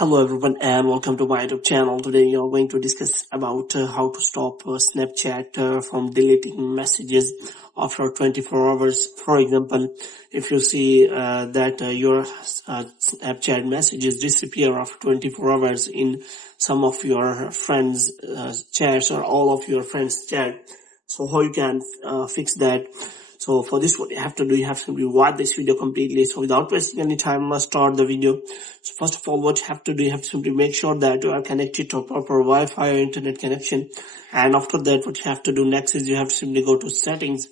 Hello everyone and welcome to my YouTube channel. Today we are going to discuss about how to stop Snapchat from deleting messages after 24 hours. For example, if you see that your Snapchat messages disappear after 24 hours in some of your friends' chats or all of your friends' chat, so how you can fix that? So for this, what you have to do, you have to watch this video completely. So without wasting any time, let's start the video. So first of all, what you have to do, you have to simply make sure that you are connected to a proper Wi-Fi or internet connection. And after that, what you have to do next is you have to simply go to settings.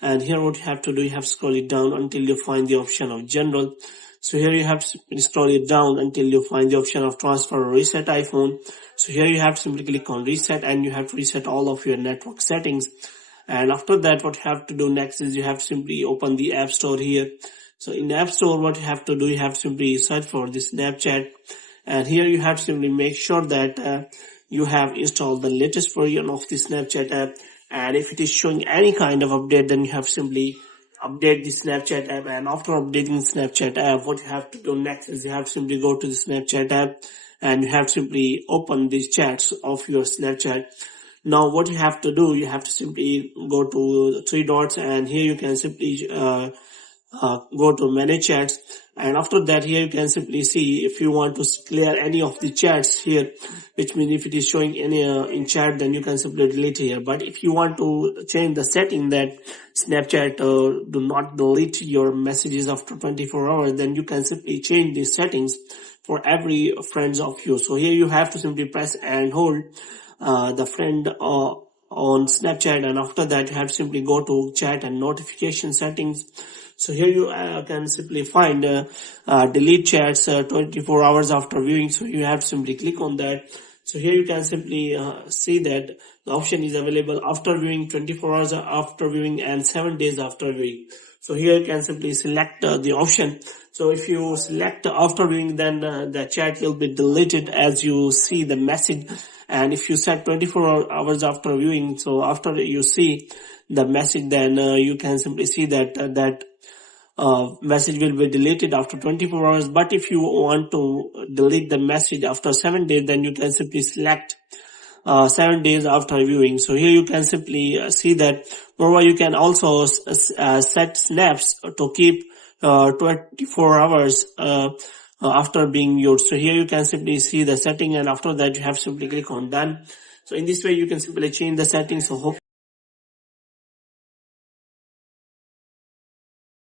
And here what you have to do, you have to scroll it down until you find the option of general. So here you have to scroll it down until you find the option of transfer or reset iPhone. So here you have to simply click on reset and you have to reset all of your network settings. And after that, what you have to do next is you have to simply open the App Store here. So in the App Store, what you have to do, you have to simply search for this Snapchat. And here you have to simply make sure that you have installed the latest version of the Snapchat app. And if it is showing any kind of update, then you have to simply update the Snapchat app. And after updating the Snapchat app, what you have to do next is you have to simply go to the Snapchat app and you have to simply open these chats of your Snapchat. Now what you have to do, you have to simply go to three dots and here you can simply go to manage chats, and after that here you can simply see if you want to clear any of the chats here, which means if it is showing any in chat, then you can simply delete here. But if you want to change the setting that Snapchat do not delete your messages after 24 hours, then you can simply change the settings for every friends of you. So here you have to simply press and hold the friend on Snapchat, and after that you have to simply go to chat and notification settings. So here you can simply find delete chats 24 hours after viewing. So you have to simply click on that. So here you can simply see that the option is available after viewing, 24 hours after viewing, and 7 days after viewing. So here you can simply select the option. So if you select after viewing, then the chat will be deleted as you see the message. And if you set 24 hours after viewing, so after you see the message, then you can simply see that message will be deleted after 24 hours. But if you want to delete the message after 7 days, then you can simply select 7 days after viewing. So here you can simply see that. Moreover, you can also set snaps to keep 24 hours after being used. So here you can simply see the setting, and after that you have to simply click on done. So in this way you can simply change the settings. So hope